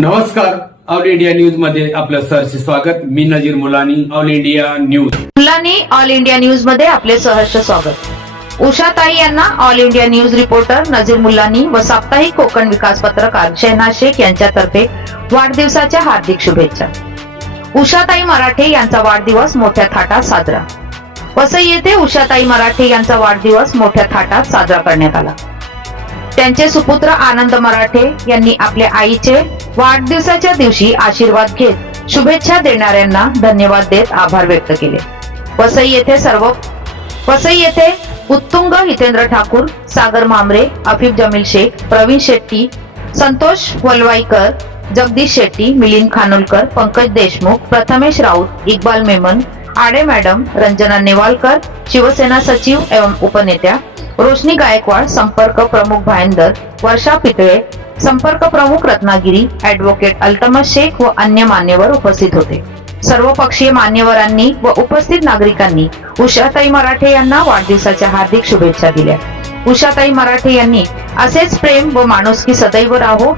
नमस्कार all India न्यूजमध्ये आपलं सहर्ष स्वागत. मी Nazir Mulani all India news. Mulani all India न्यूजमध्ये आपले सहर्ष स्वागत. उषाताई यांना all India news reporter Nazir Mullani व साप्ताहिक कोकण विकास पत्रकार शहना शेख यांच्यातर्फे वाढदिवसाच्या हार्दिक शुभेच्छा. उषाताई मराठे यांचा वाढदिवस मोठ्या थाटात साजरा. वसई येथे उषाताई मराठे यांचा वाढदिवस मोठ्या थाटात साजरा करण्यात आला. त्यांचे सुपुत्र आनंद मराठे यांनी आपल्या आईचे वाढदिवसाच्या दिवशी आशीर्वाद घेत शुभेच्छा देणाऱ्यांना धन्यवाद देत आभार व्यक्त केले. वसई येथे सर्व वसई येथे उत्तुंग हितेंद्र ठाकूर सागर मामरे अफिफ जमील शेख प्रवीण शेट्टी संतोष वलवाईकर जगदीश शेट्टी मिलिंद खानोलकर पंकज देशमुख प्रथमेश राऊत इक्बाल मेमन आडे मॅडम रंजना नेवालकर शिवसेना सचिव एवं उपनेत्या रोशनी गायकवाड संपर्क प्रमुख भायंदर वर्षा पितळे संपर्क प्रमुख रत्नागिरी ऍडव्होकेट अल्तमस शेख व अन्य मान्यवर उपस्थित होते. सर्व पक्षीय मान्यवरांनी व उपस्थित नागरिकांनी उषाताई मराठे यांना वाढदिवसाच्या हार्दिक शुभेच्छा दिल्या. उषाताई मराठे यांनी असेच प्रेम व माणुसकी सदैव राहो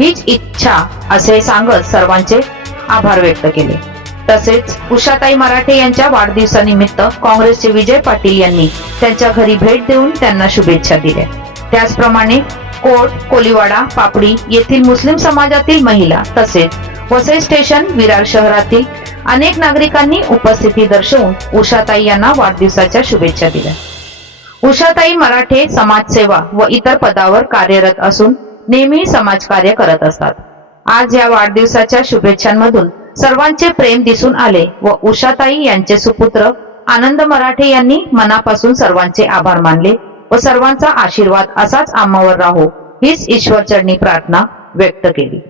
हीच इच्छा असे सांगत सर्वांचे आभार व्यक्त केले. तसेच उषाताई मराठे यांच्या वाढदिवसानिमित्त काँग्रेसचे विजय पाटील यांनी त्यांच्या घरी भेट देऊन त्यांना शुभेच्छा दिल्या. त्याचप्रमाणे कोट कोलिवाडा पापडी येथील मुस्लिम समाजातील महिला तसेच वसई स्टेशन विरार शहरातील अनेक नागरिकांनी उपस्थिती दर्शवून उषाताई यांना वाढदिवसाच्या शुभेच्छा दिल्या. उषाताई मराठे समाजसेवा व इतर पदावर कार्यरत असून नेहमी समाजकार्य करत असतात. आज या वाढदिवसाच्या शुभेच्छांमधून सर्वांचे प्रेम दिसून आले व उषाताई यांचे सुपुत्र आनंद मराठे यांनी मनापासून सर्वांचे आभार मानले. व सर्वांचा आशीर्वाद असाच आम्हावर राहो हीच ईश्वरचरणी प्रार्थना व्यक्त केली.